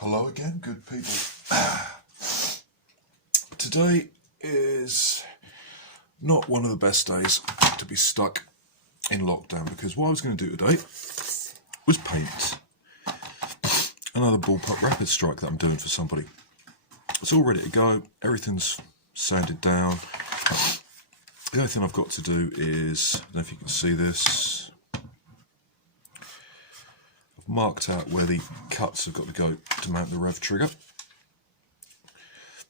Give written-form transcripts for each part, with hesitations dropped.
Hello again, good people. Today is not one of the best days to be stuck in lockdown, because what I was going to do today was paint another ballpark rapid strike that I'm doing for somebody. It's all ready to go, everything's sanded down. The only thing I've got to do is, I don't know if you can see this, I've marked out where the cuts have got to go to mount the rev trigger.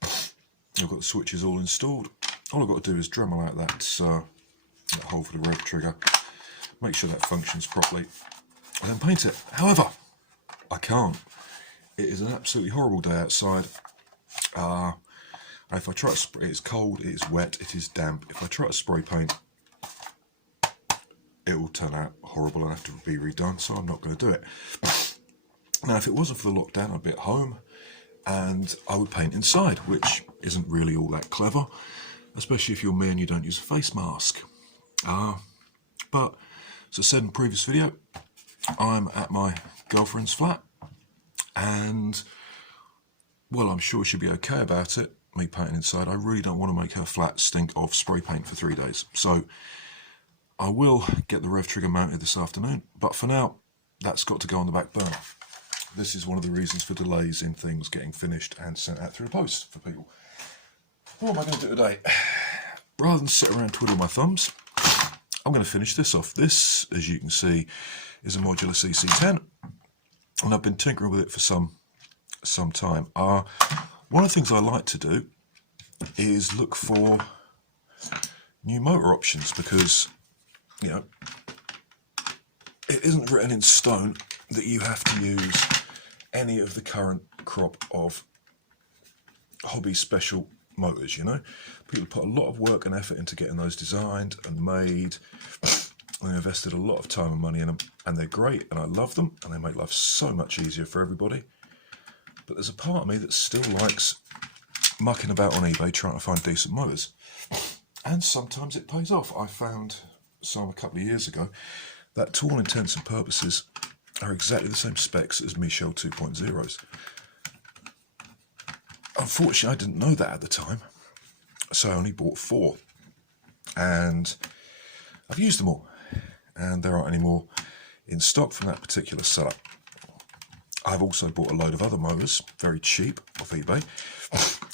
I've got the switches all installed. All I've got to do is Dremel out that hole for the rev trigger, make sure that functions properly, and then paint it. However, I can't. It is an absolutely horrible day outside. If I try to spray, it's cold, it is wet, it is damp. If I try to spray paint, it will turn out horrible and have to be redone, so I'm not going to do it. Now, if it wasn't for the lockdown, I'd be at home and I would paint inside, which isn't really all that clever, especially if you're me and you don't use a face mask. But, as I said in the previous video, I'm at my girlfriend's flat, and, well, I'm sure she'll be okay about it, me painting inside. I really don't want to make her flat stink of spray paint for 3 days. So I will get the rev trigger mounted this afternoon, but for now, that's got to go on the back burner. This is one of the reasons for delays in things getting finished and sent out through the post for people. What am I going to do today? Rather than sit around twiddling my thumbs, I'm going to finish this off. This, as you can see, is a Modulus EC10, and I've been tinkering with it for some time. One of the things I like to do is look for new motor options, because, you know, it isn't written in stone that you have to use any of the current crop of hobby special motors, you know. People put a lot of work and effort into getting those designed and made. They invested a lot of time and money in them, and they're great, and I love them, and they make life so much easier for everybody. But there's a part of me that still likes mucking about on eBay trying to find decent motors, and sometimes it pays off. I found some a couple of years ago that, to all intents and purposes, are exactly the same specs as Michel 2.0s. Unfortunately, I didn't know that at the time, so I only bought 4, and I've used them all, and there aren't any more in stock from that particular seller. I've also bought a load of other motors, very cheap, off eBay.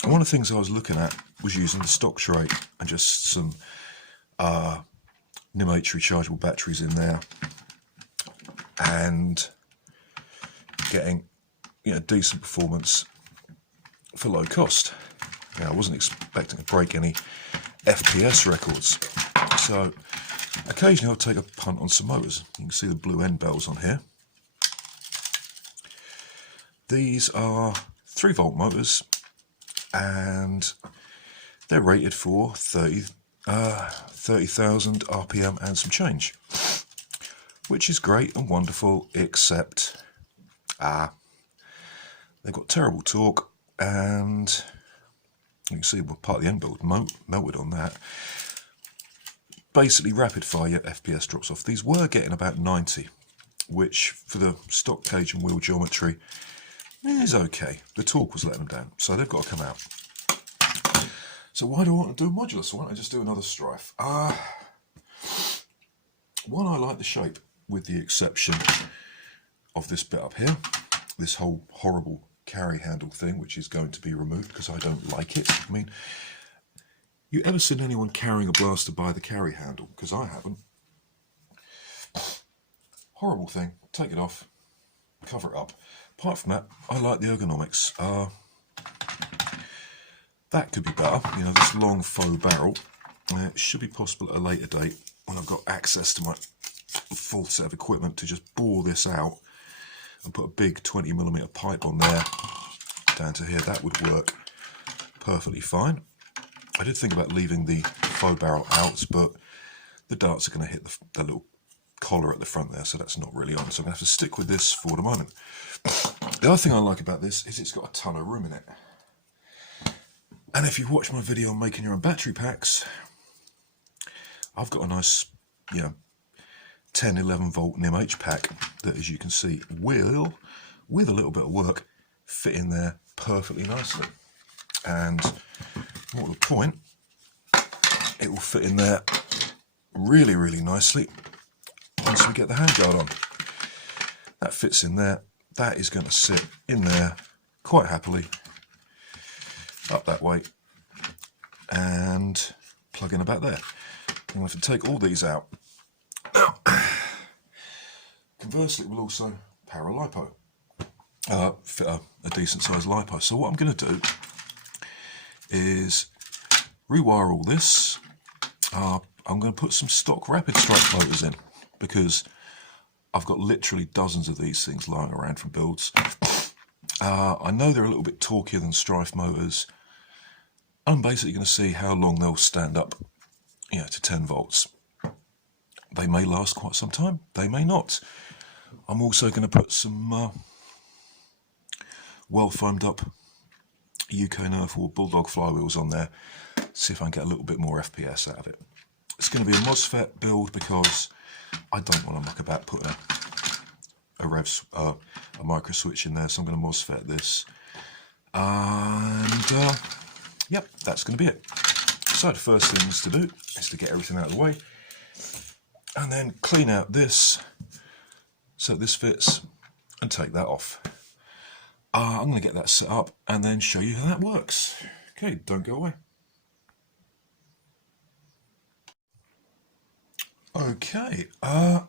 And one of the things I was looking at was using the stock tray and just some NIMH rechargeable batteries in there, and getting, you know, decent performance for low cost. Now, I wasn't expecting to break any FPS records, so occasionally I'll take a punt on some motors. You can see the blue end bells on here. These are 3-volt motors, and they're rated for 30,000 RPM and some change, which is great and wonderful, except they've got terrible torque, and you can see part of the end build melted on that. Basically, rapid fire, your FPS drops off. These were getting about 90, which for the stock cage and wheel geometry is okay. The torque was letting them down, so they've got to come out. So why do I want to do a Modulus? Why don't I just do another Strife? One, I like the shape, with the exception of this bit up here, this whole horrible carry handle thing, which is going to be removed because I don't like it. I mean, you ever seen anyone carrying a blaster by the carry handle? Because I haven't. Horrible thing. Take it off, cover it up. Apart from that, I like the ergonomics. That could be better, you know, this long faux barrel. It should be possible at a later date, when I've got access to my full set of equipment, to just bore this out and put a big 20mm pipe on there down to here. That would work perfectly fine. I did think about leaving the faux barrel out, but the darts are going to hit the little collar at the front there, so that's not really on. So I'm going to have to stick with this for the moment. The other thing I like about this is it's got a ton of room in it. And if you've watched my video on making your own battery packs, I've got a nice, you know, 10-11 volt NIMH pack that, as you can see, will, with a little bit of work, fit in there perfectly nicely. And more to the point, it will fit in there really, really nicely once we get the handguard on. That fits in there. That is going to sit in there quite happily, up that way, and plug in about there. I'm going to have to take all these out. Now, conversely, it will also power a LiPo, fit a decent sized LiPo. So what I'm going to do is rewire all this. I'm going to put some stock rapid strike motors in, because I've got literally dozens of these things lying around from builds. I know they're a little bit torquier than Strife motors. I'm basically going to see how long they'll stand up, to 10 volts. They may last quite some time, they may not. I'm also going to put some well foamed up UK Nerf or Bulldog flywheels on there, see if I can get a little bit more FPS out of it. It's going to be a MOSFET build because I don't want to muck about putting a micro switch in there, so I'm going to MOSFET this. And yep, that's going to be it. So the first things to do is to get everything out of the way, and then clean out this so this fits, and take that off. I'm going to get that set up and then show you how that works. Okay, don't go away. Okay, I've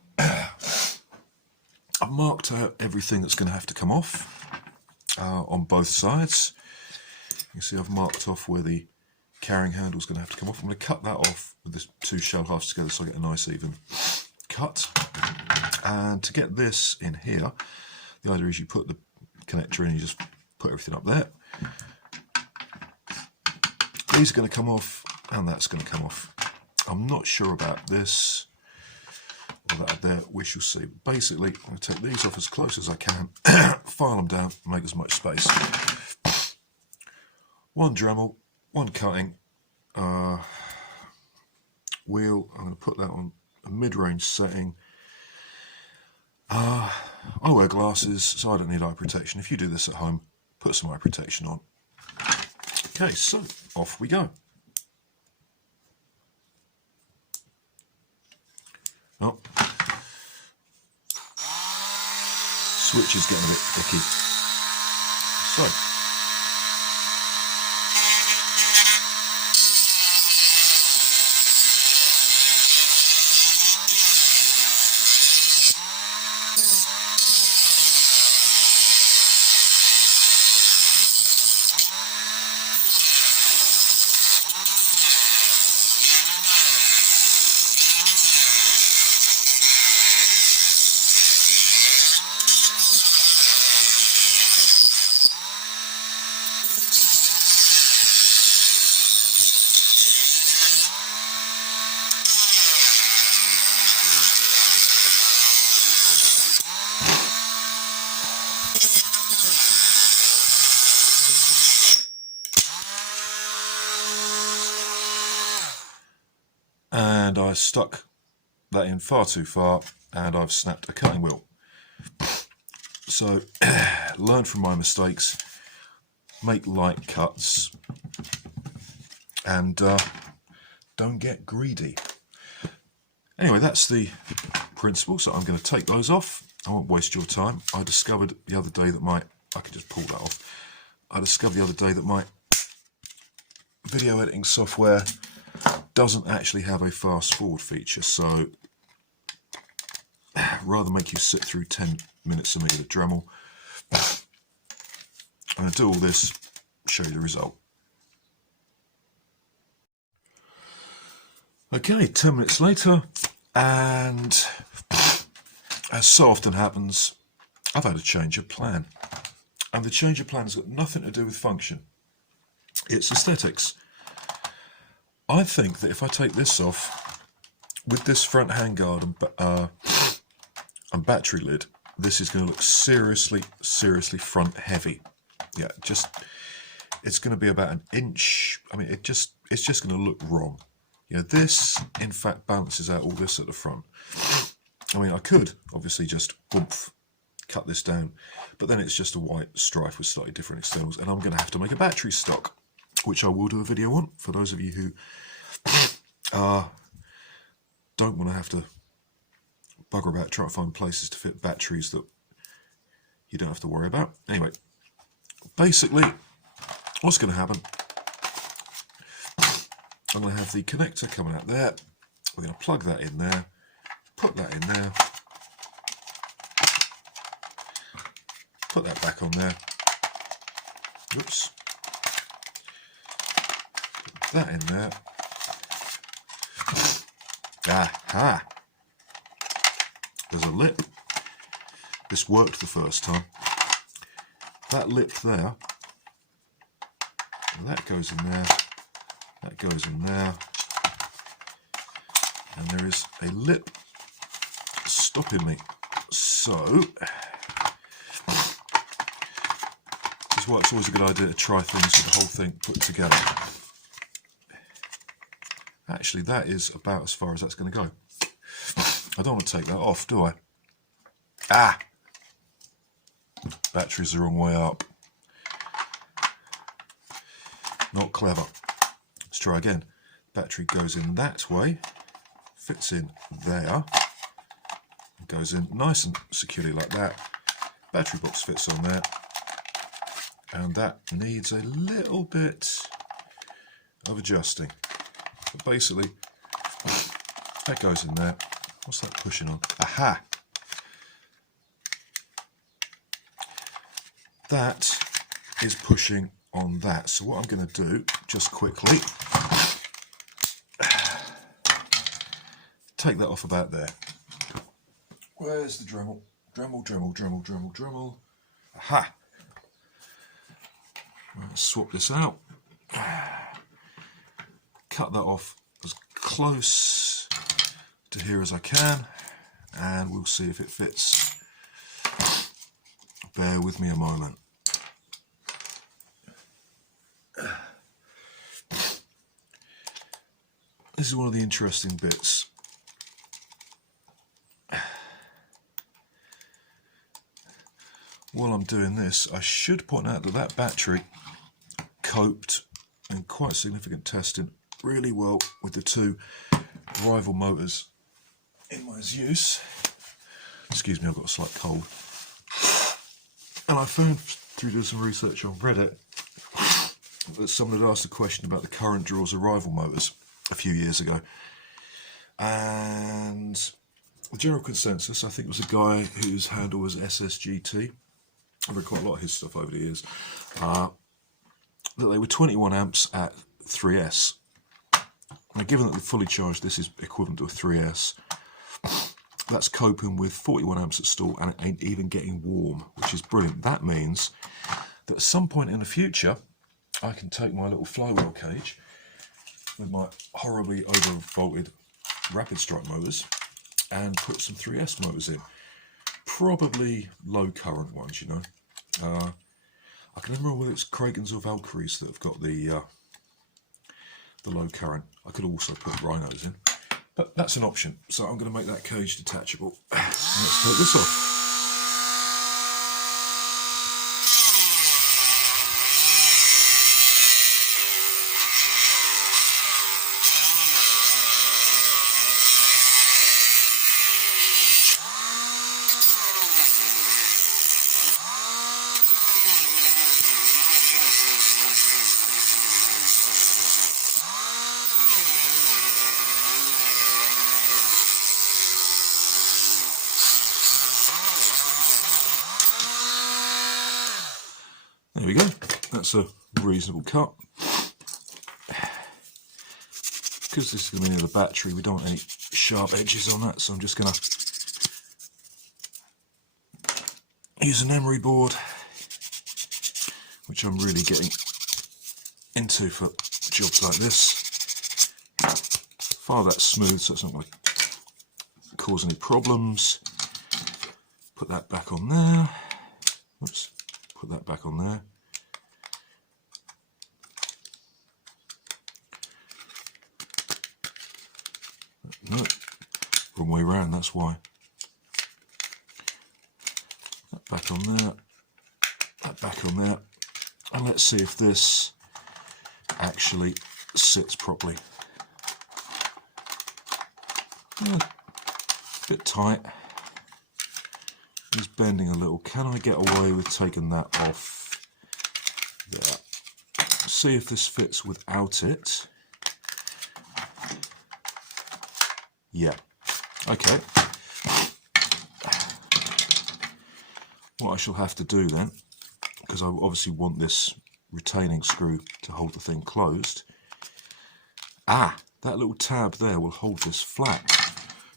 marked out everything that's going to have to come off on both sides. You can see I've marked off where the carrying handle is going to have to come off. I'm going to cut that off with the two shell halves together so I get a nice even cut. And to get this in here, the idea is you put the connector in, you just put everything up there. These are going to come off, and that's going to come off. I'm not sure about this or that up there, we shall see. Basically, I'm going to take these off as close as I can, file them down, make as much space. One Dremel, one cutting wheel. I'm going to put that on a mid-range setting. I wear glasses, so I don't need eye protection. If you do this at home, put some eye protection on. Okay, so off we go. Oh, switch is getting a bit icky. So, and I stuck that in far too far, and I've snapped a cutting wheel. So, learn from my mistakes, make light cuts, and don't get greedy. Anyway, that's the principle, so I'm going to take those off. I won't waste your time. I discovered the other day that I could just pull that off. I discovered the other day that my video editing software doesn't actually have a fast forward feature, so rather make you sit through 10 minutes of me with a Dremel, I'm going to do all this, show you the result. Okay, 10 minutes later, and as so often happens, I've had a change of plan. And the change of plan has got nothing to do with function. It's aesthetics. I think that if I take this off, with this front handguard and battery lid, this is going to look seriously front heavy. Yeah, it's going to be about an inch. I mean, it's just going to look wrong. You know, this, in fact, balances out all this at the front. I mean, I could, obviously, just oomph cut this down, but then it's just a white stripe with slightly different externals, and I'm going to have to make a battery stock, which I will do a video on for those of you who don't want to have to bugger about trying to find places to fit batteries that you don't have to worry about. Anyway, basically what's going to happen, I'm going to have the connector coming out there, we're going to plug that in there, put that in there, put that back on there, oops, put that in there, aha, there's a lip, this worked the first time, that lip there, that goes in there, that goes in there, and there is a lip stopping me, so this is why it's always a good idea to try things with the whole thing put together. Actually, that is about as far as that's going to go. I don't want to take that off, do I? Ah! Battery's the wrong way up. Not clever. Let's try again. Battery goes in that way, fits in there, goes in nice and securely like that. Battery box fits on there, and that needs a little bit of adjusting. But basically, that goes in there. What's that pushing on? Aha! That is pushing on that. So what I'm going to do, just quickly, take that off about there. Where's the Dremel? Dremel, Dremel, Dremel, Dremel, Dremel. Aha! Let's swap this out. Cut that off as close to here as I can, and we'll see if it fits. Bear with me a moment. This is one of the interesting bits. While I'm doing this, I should point out that that battery coped in quite significant testing really well with the two rival motors in my use. Excuse me, I've got a slight cold. And I found through doing some research on Reddit that someone had asked a question about the current draws of rival motors a few years ago. And the general consensus, I think, was a guy whose handle was SSGT. I've read quite a lot of his stuff over the years. That they were 21 amps at 3S. Now, given that they're fully charged, this is equivalent to a 3S. That's coping with 41 amps at stall, and it ain't even getting warm, which is brilliant. That means that at some point in the future, I can take my little flywheel cage with my horribly overvolted rapid strike motors and put some 3S motors in. Probably low current ones, you know. I can remember whether it's Kragens or Valkyries that have got the low current. I could also put Rhinos in, but that's an option. So I'm going to make that cage detachable. Let's take this off. There we go, that's a reasonable cut. Because this is going to be near the battery, we don't want any sharp edges on that, so I'm just going to use an emery board, which I'm really getting into for jobs like this. File that smooth so it's not going to cause any problems. Put that back on there. Oops. Put that back on there. No, wrong way around, that's why. back on there, that back on there, and let's see if this actually sits properly. Yeah, a bit tight. It's bending a little. Can I get away with taking that off there? See if this fits without it. Yeah. Okay. What I shall have to do then, because I obviously want this retaining screw to hold the thing closed. Ah, that little tab there will hold this flat.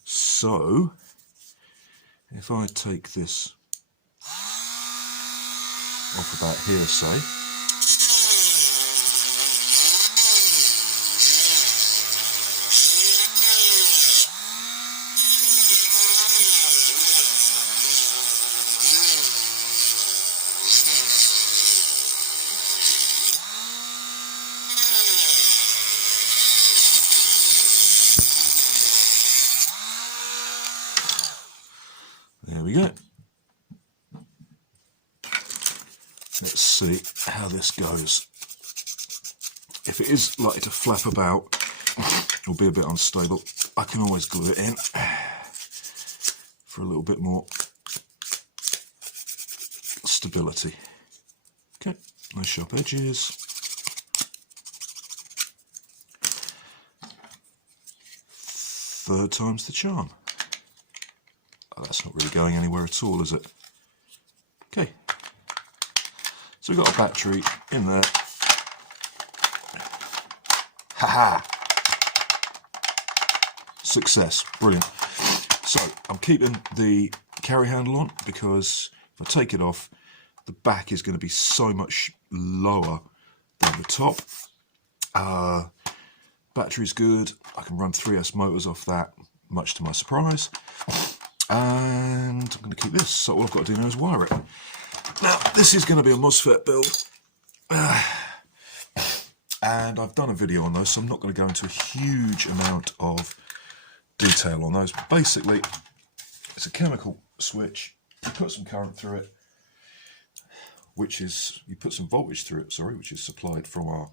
So, if I take this off about here, say, there we go. Let's see how this goes. If it is likely to flap about or be a bit unstable, I can always glue it in for a little bit more stability. Okay, no sharp edges. Third time's the charm. Oh, that's not really going anywhere at all, is it? Okay. So we've got a battery in there. Haha! Success. Brilliant. So I'm keeping the carry handle on because if I take it off, the back is going to be so much lower than the top. Battery's good. I can run 3S motors off that, much to my surprise. And I'm going to keep this, so all I've got to do now is wire it. Now, this is going to be a MOSFET build, and I've done a video on those, so I'm not going to go into a huge amount of detail on those. But basically, it's a chemical switch. You put some current through it, you put some voltage through it, sorry, which is supplied from our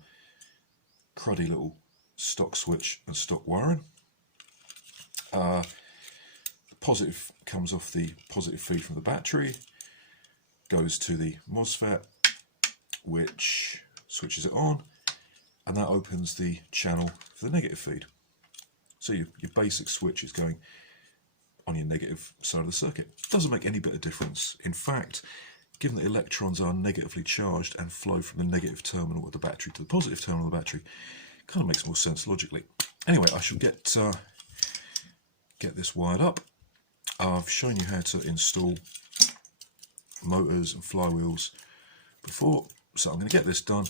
cruddy little stock switch and stock wiring. The positive comes off the positive feed from the battery, goes to the MOSFET, which switches it on, and that opens the channel for the negative feed. So your basic switch is going on your negative side of the circuit. Doesn't make any bit of difference. In fact, given that electrons are negatively charged and flow from the negative terminal of the battery to the positive terminal of the battery, it kind of makes more sense logically. Anyway, I shall get this wired up. I've shown you how to install motors and flywheels before, so I'm going to get this done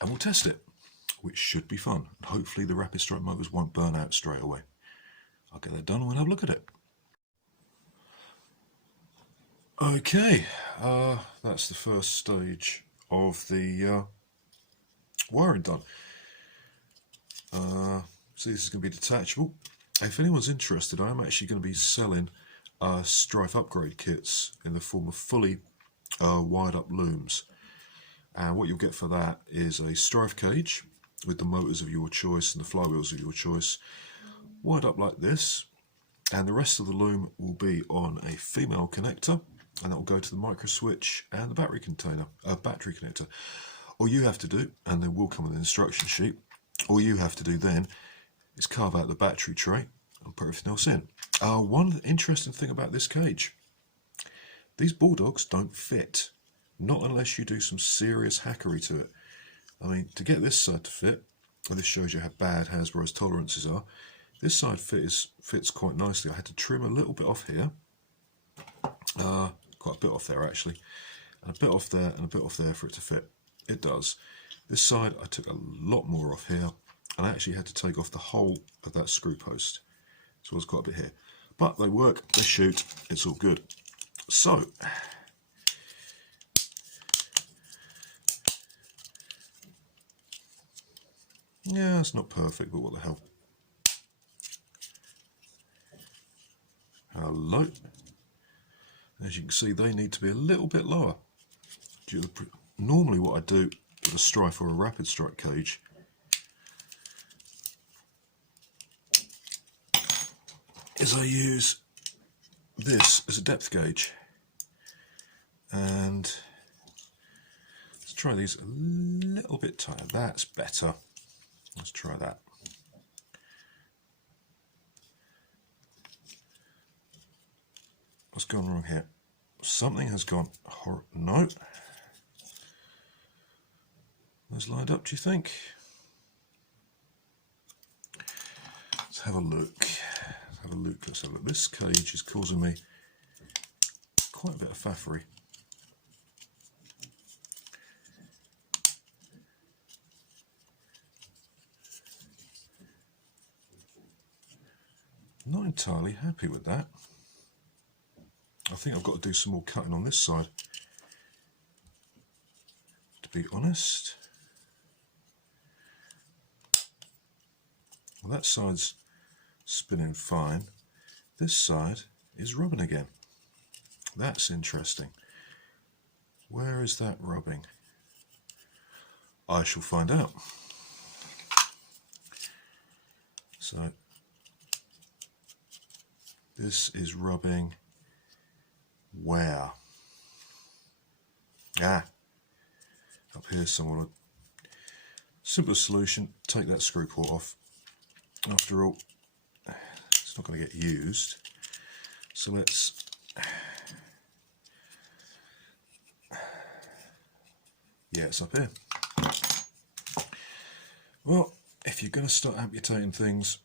and we'll test it, which should be fun. And hopefully the rapid strike motors won't burn out straight away. I'll get that done and we'll have a look at it. Okay, that's the first stage of the wiring done. See, this is going to be detachable. If anyone's interested, I'm actually going to be selling Strife upgrade kits in the form of fully wired up looms. And what you'll get for that is a Strife cage with the motors of your choice and the flywheels of your choice, wired up like this, and the rest of the loom will be on a female connector, and that will go to the micro switch and the battery connector. All you have to do, and there will come with an instruction sheet, all you have to do then is carve out the battery tray and put everything else in. One interesting thing about this cage, these bulldogs don't fit, not unless you do some serious hackery to it. I mean, to get this side to fit, and this shows you how bad Hasbro's tolerances are, this side fits quite nicely. I had to trim a little bit off here, quite a bit off there actually, and a bit off there and a bit off there for it to fit. It does. This side I took a lot more off here, and I actually had to take off the whole of that screw post. So there's quite a bit here. But they work, they shoot, it's all good. So, yeah, it's not perfect, but what the hell. Hello. As you can see, they need to be a little bit lower. Normally what I do with a strife or a rapid strike cage is I use this as a depth gauge, and let's try these a little bit tighter. That's better. Let's try that. What's gone wrong here? Something has gone no. Those lined up, do you think? Let's have a look. Let's have a look. Let's have a look. This cage is causing me quite a bit of faffery. Not entirely happy with that. I think I've got to do some more cutting on this side, to be honest. Well, that side's spinning fine. This side is rubbing again. That's interesting. Where is that rubbing? I shall find out. So this is rubbing where? Up here somewhere. Simple solution, take that screw port off. After all, it's not going to get used. So let's it's up here. Well, if you're going to start amputating things,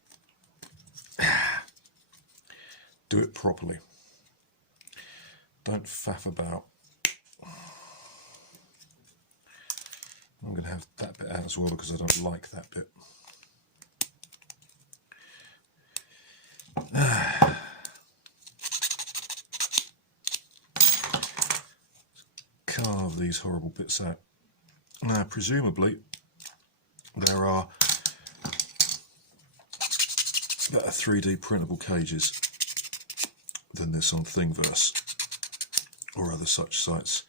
do it properly. Don't faff about. I'm going to have that bit out as well because I don't like that bit. Carve these horrible bits out. Now, presumably, there are better 3D printable cages than this on Thingiverse or other such sites.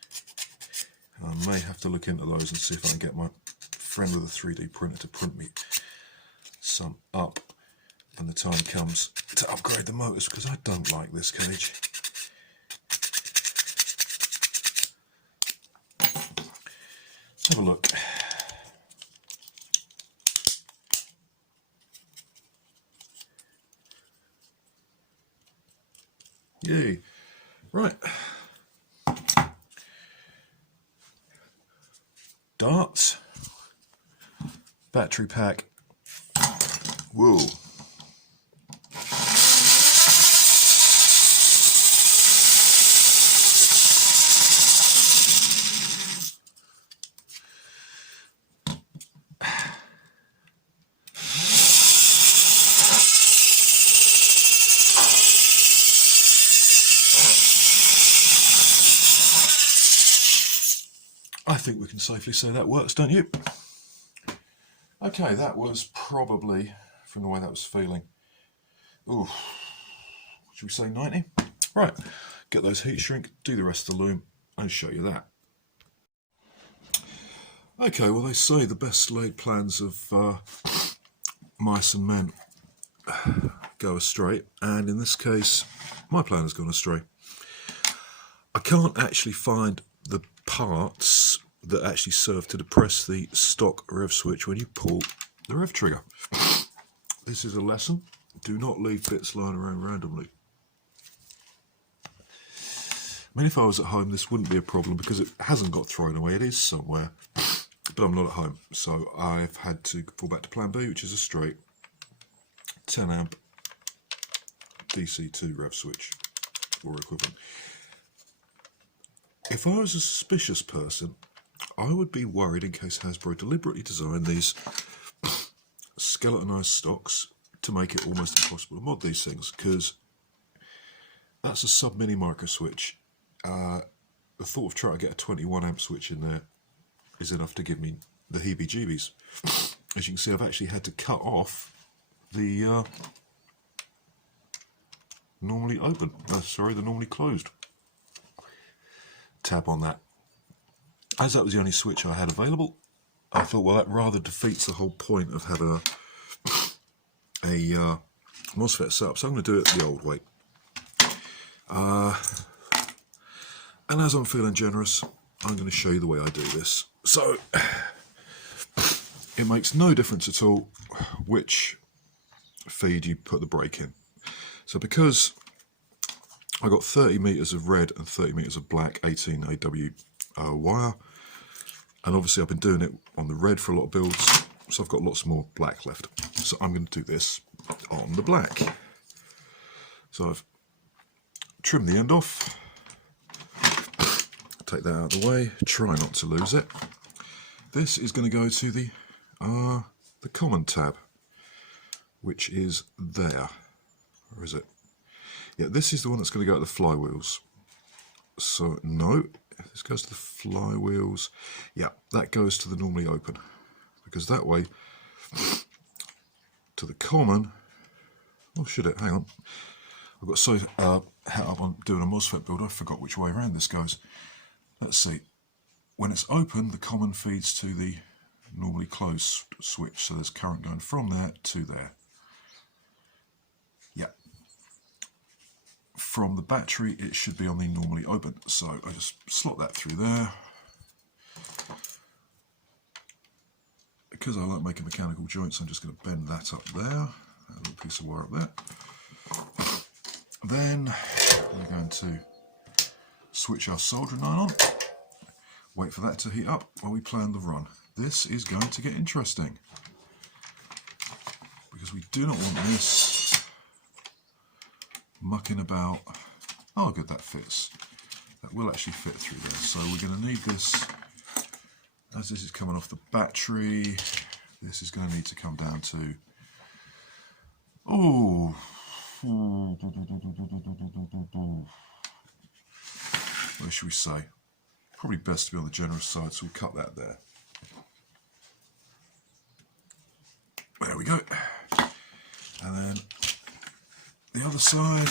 I may have to look into those and see if I can get my friend with a 3D printer to print me some up when the time comes to upgrade the motors, because I don't like this cage. Let's have a look. Yay. Right. Darts. Battery pack. Whoa. I think we can safely say that works, don't you? Okay, that was probably, from the way that was feeling, ooh, should we say 90? Right, get those heat shrink, do the rest of the loom, and show you that. Okay, well, they say the best laid plans of mice and men go astray, and in this case, my plan has gone astray. I can't actually find the parts that actually serve to depress the stock rev switch when you pull the rev trigger. This is a lesson. Do not leave bits lying around randomly. I mean, if I was at home, this wouldn't be a problem because it hasn't got thrown away. It is somewhere, but I'm not at home. So I've had to fall back to plan B, which is a straight 10 amp DC2 rev switch or equivalent. If I was a suspicious person, I would be worried in case Hasbro deliberately designed these skeletonized stocks to make it almost impossible to mod these things, because that's a sub-mini micro switch. The thought of trying to get a 21 amp switch in there is enough to give me the heebie-jeebies. As you can see, I've actually had to cut off the normally open, the normally closed tab on that. As that was the only switch I had available, I thought, well, that rather defeats the whole point of having a MOSFET setup, so I'm going to do it the old way. And as I'm feeling generous, I'm going to show you the way I do this. So, it makes no difference at all which feed you put the break in. So because I got 30 meters of red and 30 meters of black 18 AW wire, and obviously I've been doing it on the red for a lot of builds, so I've got lots more black left. So I'm going to do this on the black. So I've trimmed the end off, take that out of the way, try not to lose it. This is going to go to the common tab, which is there. Or is it? Yeah, this is the one that's going to go to the flywheels. So no, this goes to the flywheels. Yeah, that goes to the normally open, because that way to the common. Oh, should it? Hang on. I've got so hat up on doing a MOSFET build, I forgot which way around this goes. Let's see. When it's open, the common feeds to the normally closed switch, so there's current going from there to there. Yeah. From the battery, it should be on the normally open, so I just slot that through there. Because I like making mechanical joints, I'm just going to bend that up there, a little piece of wire up there. Then we're going to switch our soldering iron on, wait for that to heat up while we plan the run. This is going to get interesting, because we do not want this mucking about. Oh good, that fits. That will actually fit through there. So we're going to need this, as this is coming off the battery, this is going to need to come down to, oh, where should we say? Probably best to be on the generous side, so we'll cut that there. There we go. And then the other side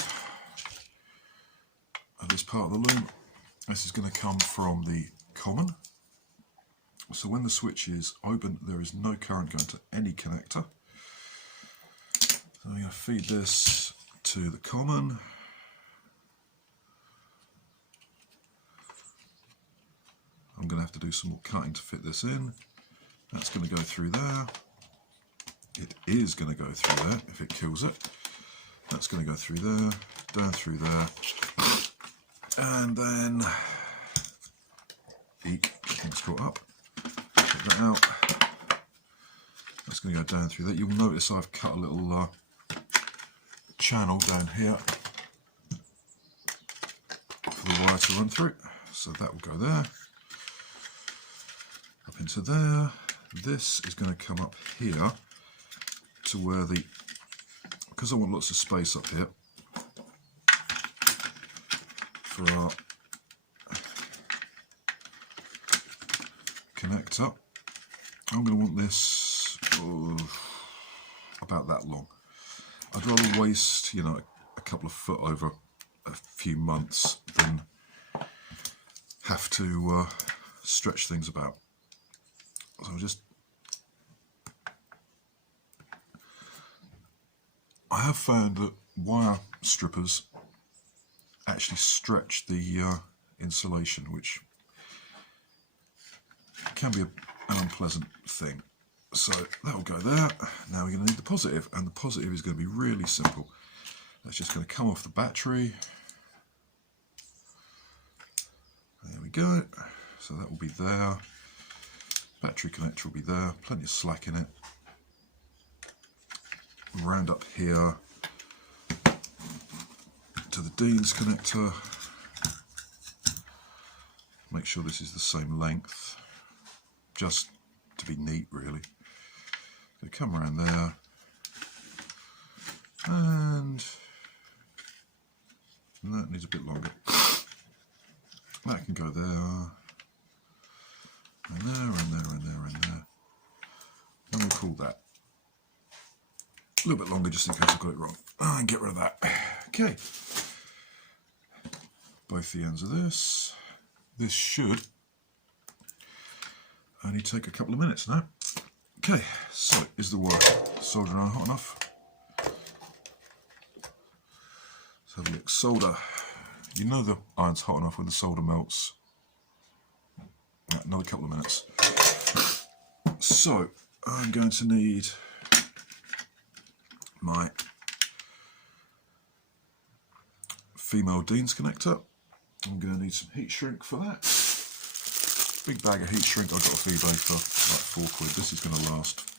of this part of the loom, this is going to come from the common. So when the switch is open, there is no current going to any connector. So I'm going to feed this to the common. I'm going to have to do some more cutting to fit this in. That's going to go through there. It is going to go through there if it kills it. That's going to go through there, down through there, and then eek, things caught up. Take that out. That's going to go down through there. You'll notice I've cut a little channel down here for the wire to run through. So that will go there, up into there. This is going to come up here to where the, because I want lots of space up here for our connector, I'm going to want this about that long. I'd rather waste, you know, a couple of foot over a few months than have to stretch things about. So I have found that wire strippers actually stretch the insulation, which can be an unpleasant thing. So that will go there. Now we're going to need the positive, and the positive is going to be really simple. That's just going to come off the battery. There we go. So that will be there. Battery connector will be there. Plenty of slack in it. Round up here to the Dean's connector. Make sure this is the same length, just to be neat really. So come around there, and that needs a bit longer. That can go there, and there, and there, and there, and there. And we'll call that a little bit longer just in case I've got it wrong. And get rid of that. Okay. Both the ends of this. this should only take a couple of minutes now. Okay, so is the soldering iron hot enough? Let's have a look. Solder. You know the iron's hot enough when the solder melts. Another couple of minutes. So I'm going to need my female Dean's connector. I'm going to need some heat shrink for that. Big bag of heat shrink I got off eBay for like £4. This is going to last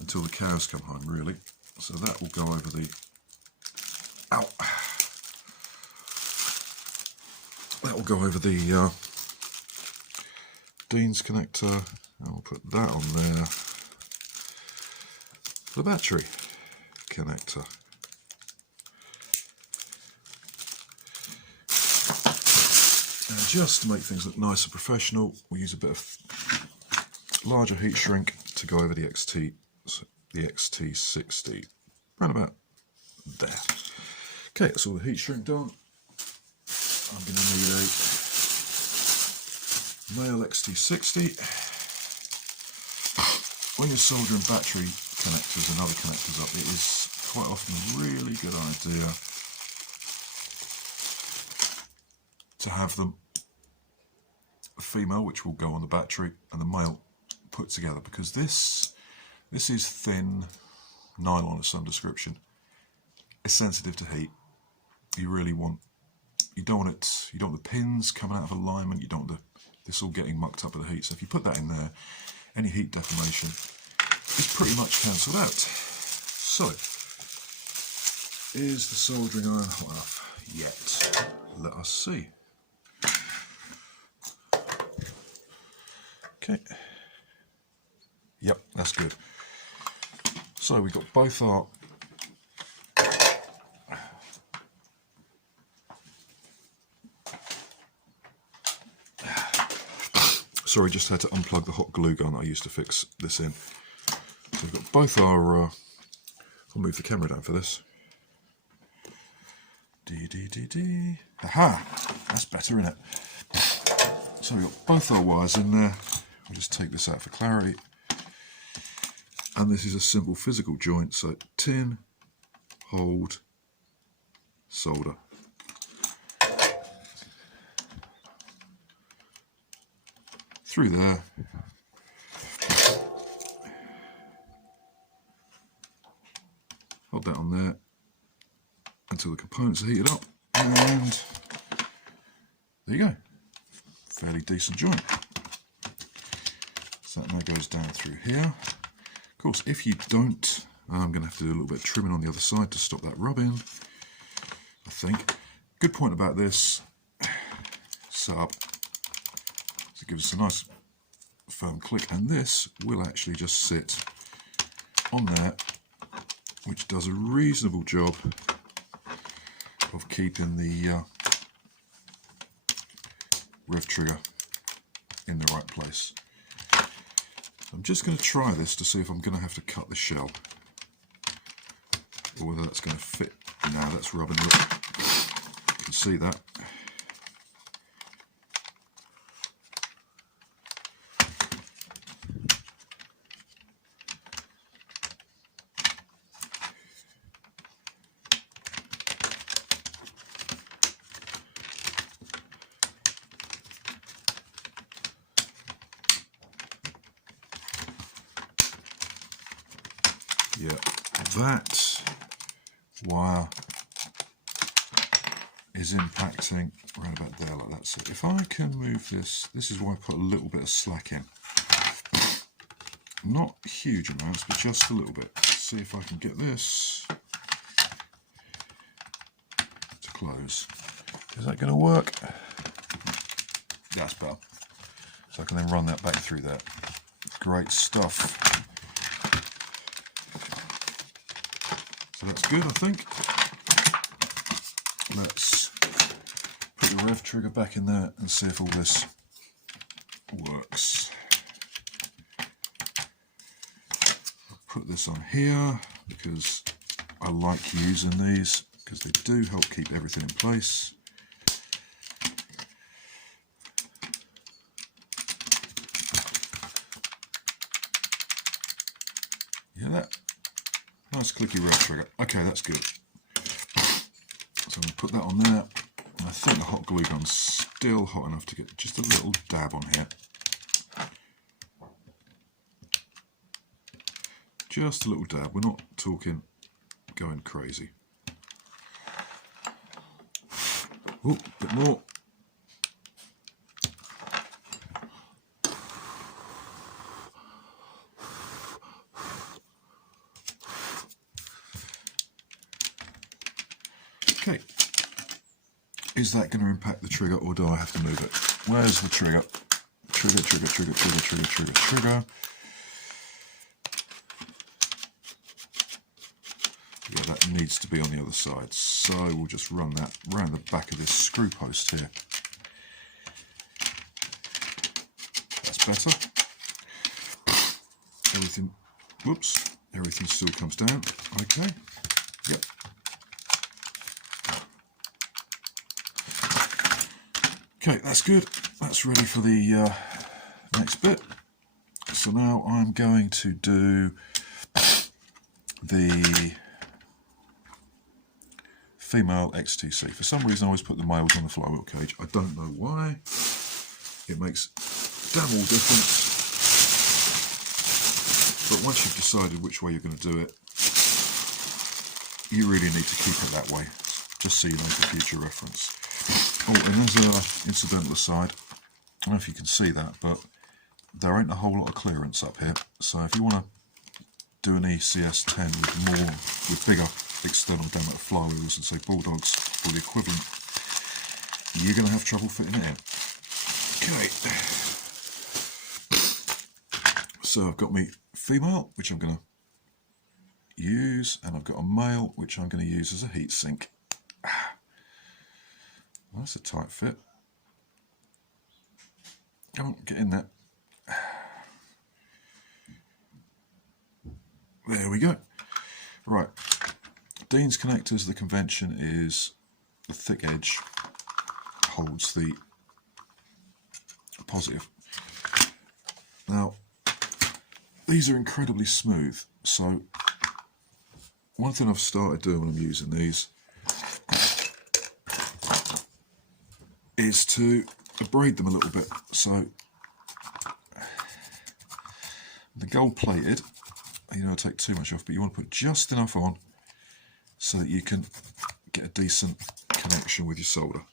until the cows come home, really. So that will go over the that will go over the Dean's connector, and we'll put that on there. The battery connector. And just to make things look nice and professional, we'll use a bit of larger heat shrink to go over the XT60, around about there. Okay, that's all the heat shrink done. I'm going to need a male XT60. When you're soldering battery connectors and other connectors up, it is quite often a really good idea to have them, a female which will go on the battery and the male put together, because this is thin nylon of some description. It's sensitive to heat. You don't want the pins coming out of alignment. You don't want this all getting mucked up with the heat. So if you put that in there, any heat deformation is pretty much cancelled out. So, is the soldering iron hot enough yet? Let us see. Okay. Yep, that's good. So we've got both our sorry, just had to unplug the hot glue gun I used to fix this in. So we've got both our I'll move the camera down for this. Aha! That's better, isn't it? So we've got both our wires in there. I'll just take this out for clarity. And this is a simple physical joint, so tin, hold, solder. Through there. Hold that on there until the components are heated up, and there you go. Fairly decent joint. So that now goes down through here. Of course, if you don't, I'm going to have to do a little bit of trimming on the other side to stop that rubbing, I think. Good point about this setup. So it gives us a nice firm click, and this will actually just sit on there, which does a reasonable job of keeping the rev trigger in the right place. I'm just going to try this to see if I'm going to have to cut the shell, or whether that's going to fit. Now that's rubbing. Look, you can see that. Yeah, that wire is impacting right about there like that. So if I can move this, this is why I put a little bit of slack in. Not huge amounts, but just a little bit. See if I can get this to close. Is that going to work? That's better. So I can then run that back through there. Great stuff. So that's good, I think. Let's put the rev trigger back in there and see if all this works. I'll put this on here because I like using these because they do help keep everything in place. You hear that? Nice clicky rail trigger. Okay, that's good. So I'm going to put that on there. And I think the hot glue gun's still hot enough to get just a little dab on here. Just a little dab. We're not talking going crazy. Oh, a bit more. Okay. Is that going to impact the trigger, or do I have to move it? Where's the trigger? Trigger, trigger, trigger, trigger, trigger, trigger, trigger. Yeah, that needs to be on the other side. So we'll just run that round the back of this screw post here. That's better. Everything, whoops, everything still comes down. Okay, yep. Okay, that's good. That's ready for the next bit. So now I'm going to do the female XTC. For some reason I always put the males on the flywheel cage. I don't know why. It makes damn all difference. But once you've decided which way you're going to do it, you really need to keep it that way, just so you know for future reference. Oh, and there's an incidental aside. I don't know if you can see that, but there ain't a whole lot of clearance up here. So if you want to do an ECS 10 with bigger external diameter flywheels and say bulldogs or the equivalent, you're going to have trouble fitting it in. Okay. So I've got me female, which I'm going to use, and I've got a male, which I'm going to use as a heat sink. Well, that's a tight fit. Come on, get in there. There we go. Right. Dean's connectors, the convention is the thick edge holds the positive. Now, these are incredibly smooth, so one thing I've started doing when I'm using these is to abrade them a little bit. So the gold plated, you don't take too much off, but you want to put just enough on so that you can get a decent connection with your solder.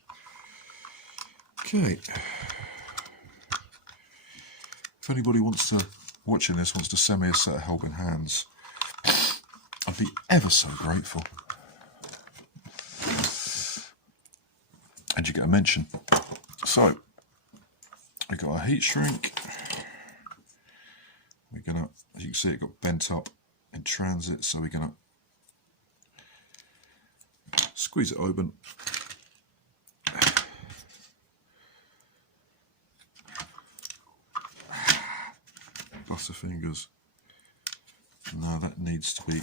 Okay. If anybody watching this wants to send me a set of helping hands, I'd be ever so grateful. And you get a mention. So we got our heat shrink. We're gonna, as you can see, it got bent up in transit, so we're gonna squeeze it open. Butterfingers. No, that needs to be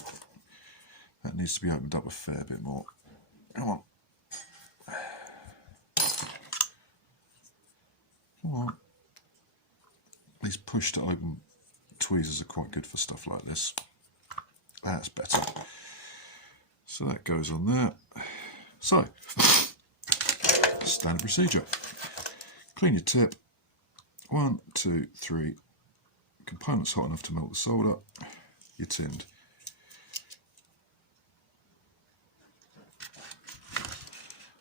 opened up a fair bit more. Come on. Come on. These push to open tweezers are quite good for stuff like this. That's better. So that goes on there. So, standard procedure. Clean your tip. 1, 2, 3. Components hot enough to melt the solder. You're tinned.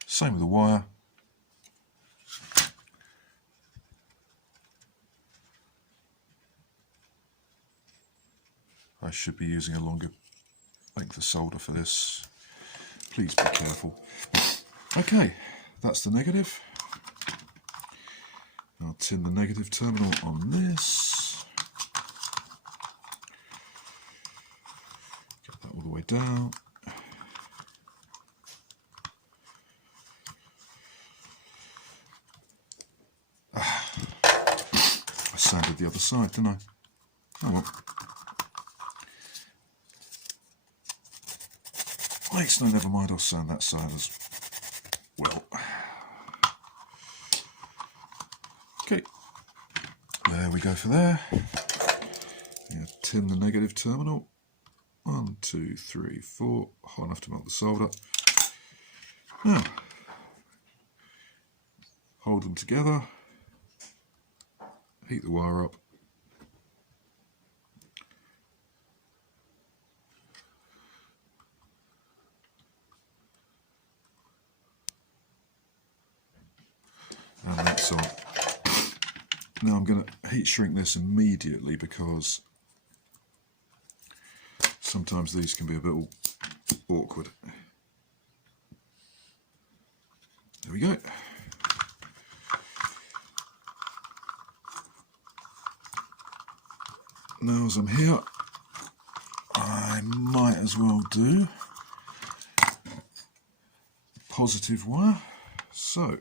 Same with the wire. I should be using a longer length of solder for this. Please be careful. Okay, that's the negative. I'll tin the negative terminal on this. Get that all the way down. I sanded the other side, didn't I? Oh well. Makes no never mind, I'll sand that side as well. Okay, there we go for there. Yeah, tin the negative terminal. 1, 2, 3, 4, high enough to melt the solder. Now, hold them together, heat the wire up. And that's on. Now I'm going to heat shrink this immediately because sometimes these can be a bit awkward. There we go. Now as I'm here, I might as well do positive wire. So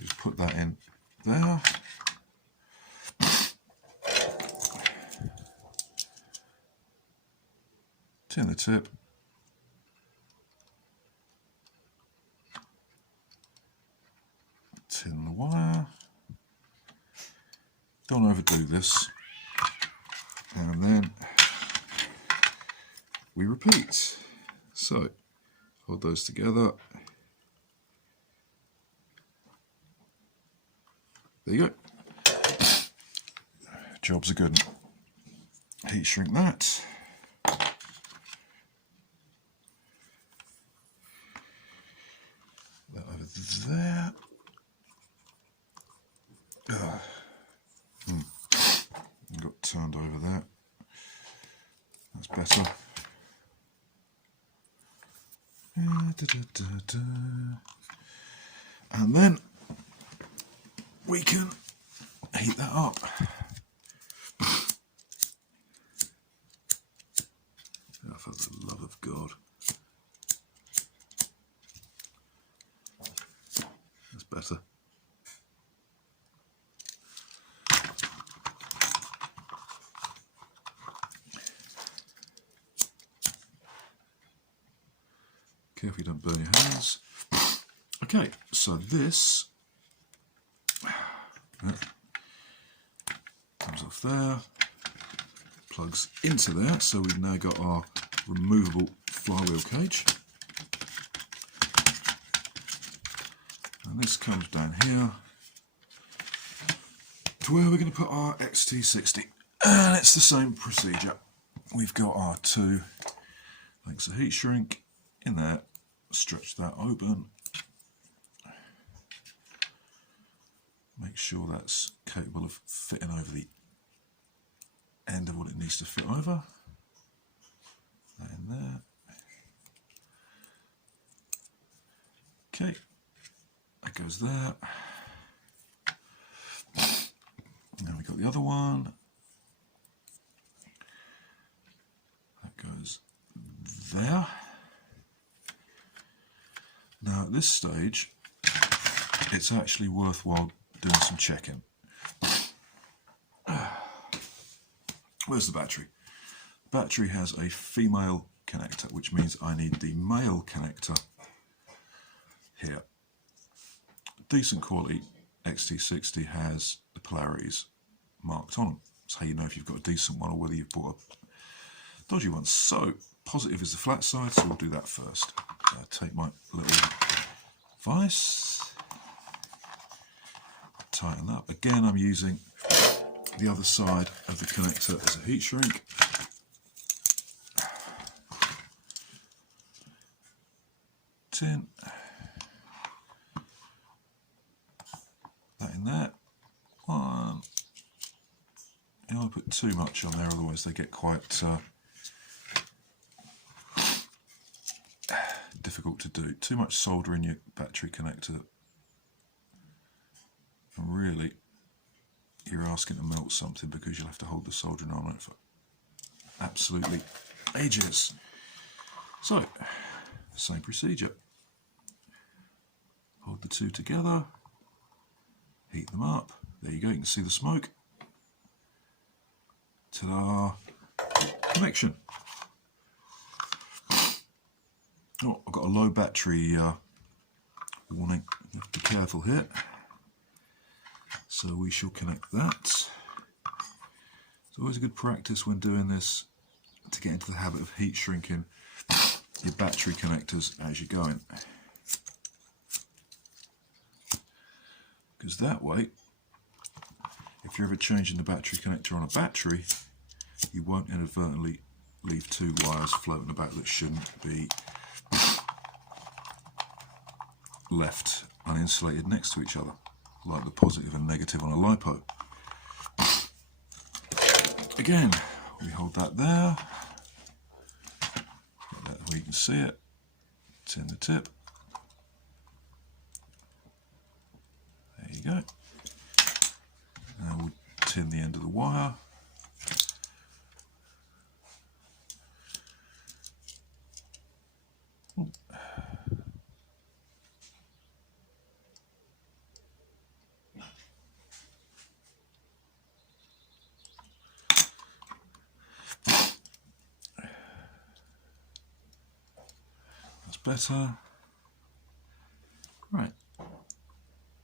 just put that in there. Tin the tip. Tin the wire. Don't overdo this. And then we repeat. So hold those together. There you go. Job's a good one. Heat shrink that. That over there. Got turned over there. That's better. And then we can heat that up. Oh, for the love of God. That's better. Careful you don't burn your hands. Okay, so this comes off there, plugs into there, so we've now got our removable flywheel cage. And this comes down here to where we're going to put our XT60. And it's the same procedure. We've got our two lengths of heat shrink in there, stretch that open, make sure that's capable of fitting over the end of what it needs to fit over. That in there. Okay, that goes there. Now we've got the other one. That goes there. Now at this stage, it's actually worthwhile doing some checking. Where's the battery? The battery has a female connector, which means I need the male connector here. Decent quality XT60 has the polarities marked on them. That's how you know if you've got a decent one or whether you've bought a dodgy one. So positive is the flat side, so we'll do that first. Take my little vise, tighten up. Again, I'm using the other side of the connector as a heat shrink. Tin. That in there. One. You don't want to put too much on there, otherwise they get quite difficult to do. Too much solder in your battery connector, and really you're asking to melt something because you'll have to hold the soldering on it for absolutely ages. So, same procedure. Hold the two together, heat them up. There you go, you can see the smoke. Ta-da! Connection. Oh, I've got a low battery warning. You have to be careful here. So we shall connect that. It's always a good practice when doing this to get into the habit of heat shrinking your battery connectors as you're going. Because that way, if you're ever changing the battery connector on a battery, you won't inadvertently leave two wires floating about that shouldn't be left uninsulated next to each other, like the positive and negative on a LiPo. Again, we hold that there, that where you can see it, tin the tip, there you go. Now we'll tin the end of the wire. Better. Right.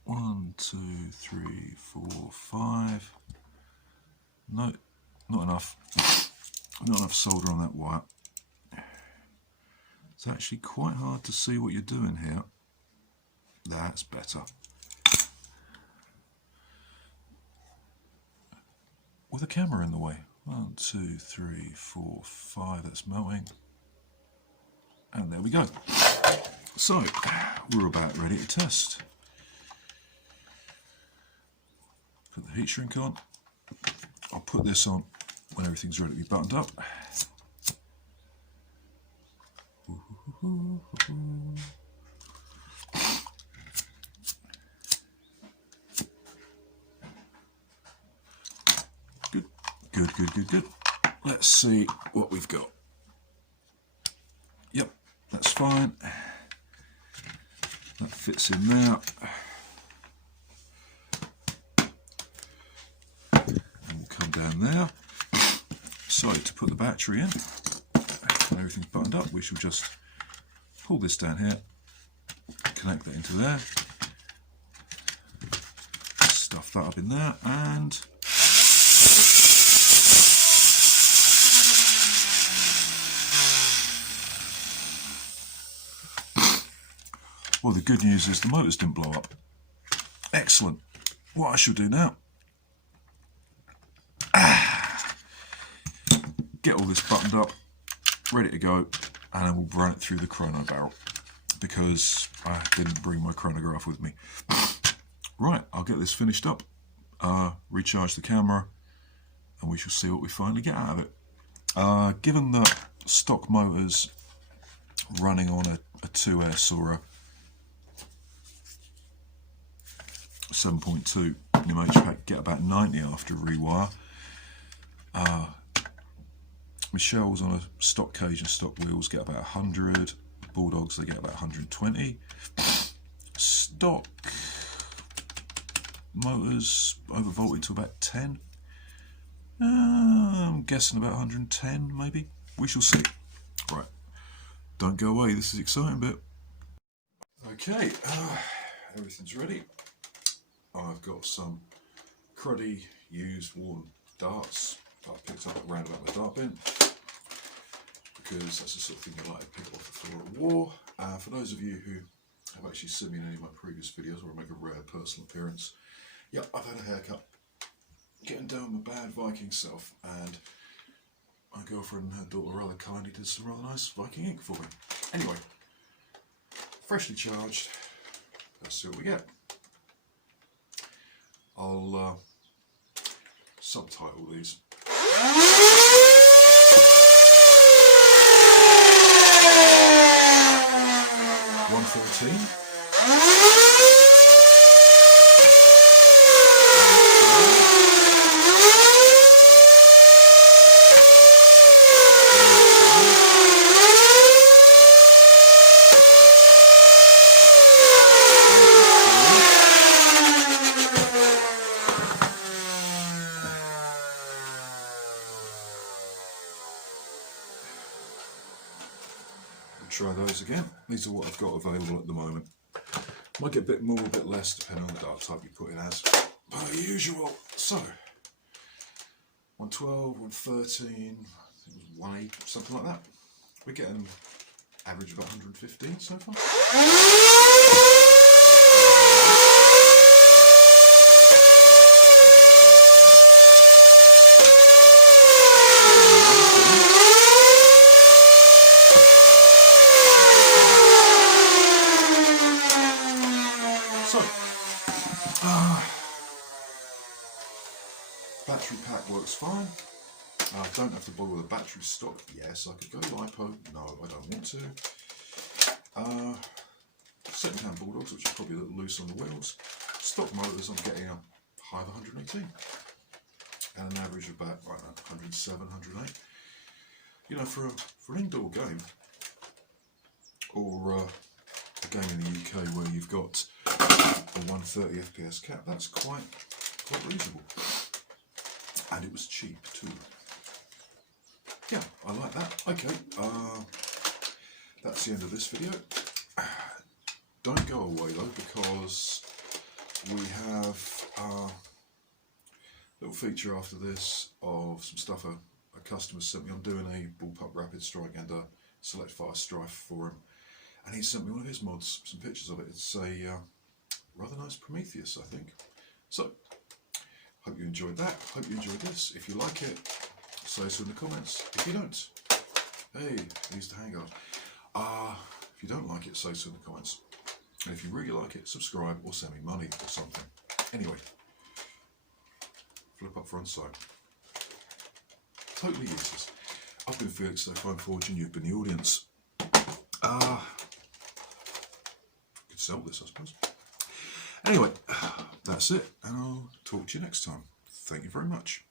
1, 2, 3, 4, 5. No, not enough. Not enough solder on that wire. It's actually quite hard to see what you're doing here. That's better. With a camera in the way. 1, 2, 3, 4, 5. That's melting. And there we go. So, we're about ready to test. Put the heat shrink on. I'll put this on when everything's ready to be buttoned up. Good, good, good, good, good. Let's see what we've got. Yep, that's fine. That fits in there. And we'll come down there. So to put the battery in, when everything's buttoned up, we shall just pull this down here, connect that into there, stuff that up in there, and well, the good news is the motors didn't blow up. Excellent. What I shall do now, get all this buttoned up, ready to go, and then we'll run it through the chrono barrel because I didn't bring my chronograph with me. Right, I'll get this finished up, recharge the camera, and we shall see what we finally get out of it. Given that stock motors running on a 2 air Sora 7.2 MHP get about 90 after rewire. Michelle's on a stock cage and stock wheels get about 100. Bulldogs, they get about 120. Stock motors overvolted to about 10. I'm guessing about 110 maybe. We shall see. Right, don't go away, this is the exciting bit. Okay, everything's ready. I've got some cruddy used worn darts that I picked up around about the dart bin because that's the sort of thing you like to pick off the floor of war. For those of you who have actually seen me in any of my previous videos where I make a rare personal appearance, yep, I've had a haircut, getting down my bad Viking self, and my girlfriend and her daughter rather kindly did some rather nice Viking ink for me. Anyway, freshly charged, let's see what we get. I'll subtitle these. 114. try those again. These are what I've got available at the moment. Might get a bit more, a bit less, depending on the dart type you put in as per usual. So, 112, 113, 180, something like that. We're getting average of about 115 so far. Battery pack works fine. I don't have to bother with a battery stock. Yes, I could go LiPo. No, I don't want to. Second-hand Bulldogs, which are probably a little loose on the wheels. Stock motors, I'm getting a high of 118. And an average of about, I don't know, 107, 108. You know, for an indoor game, or a game in the UK where you've got a 130 FPS cap, that's quite reasonable. And it was cheap too. Yeah, I like that. Okay, that's the end of this video. Don't go away though, because we have a little feature after this of some stuff a customer sent me. I'm doing a bullpup rapid strike and a select fire strife for him, and he sent me one of his mods, some pictures of it. It's a rather nice Prometheus, I think. So, hope you enjoyed that. Hope you enjoyed this. If you like it, say so in the comments. If you don't, hey, use the handguard. If you don't like it, say so in the comments. And if you really like it, subscribe or send me money or something. Anyway, flip up front side. Totally useless. I've been Felix, the Fine Fortune. You've been the audience. Could sell this, I suppose. Anyway, that's it, and I'll talk to you next time. Thank you very much.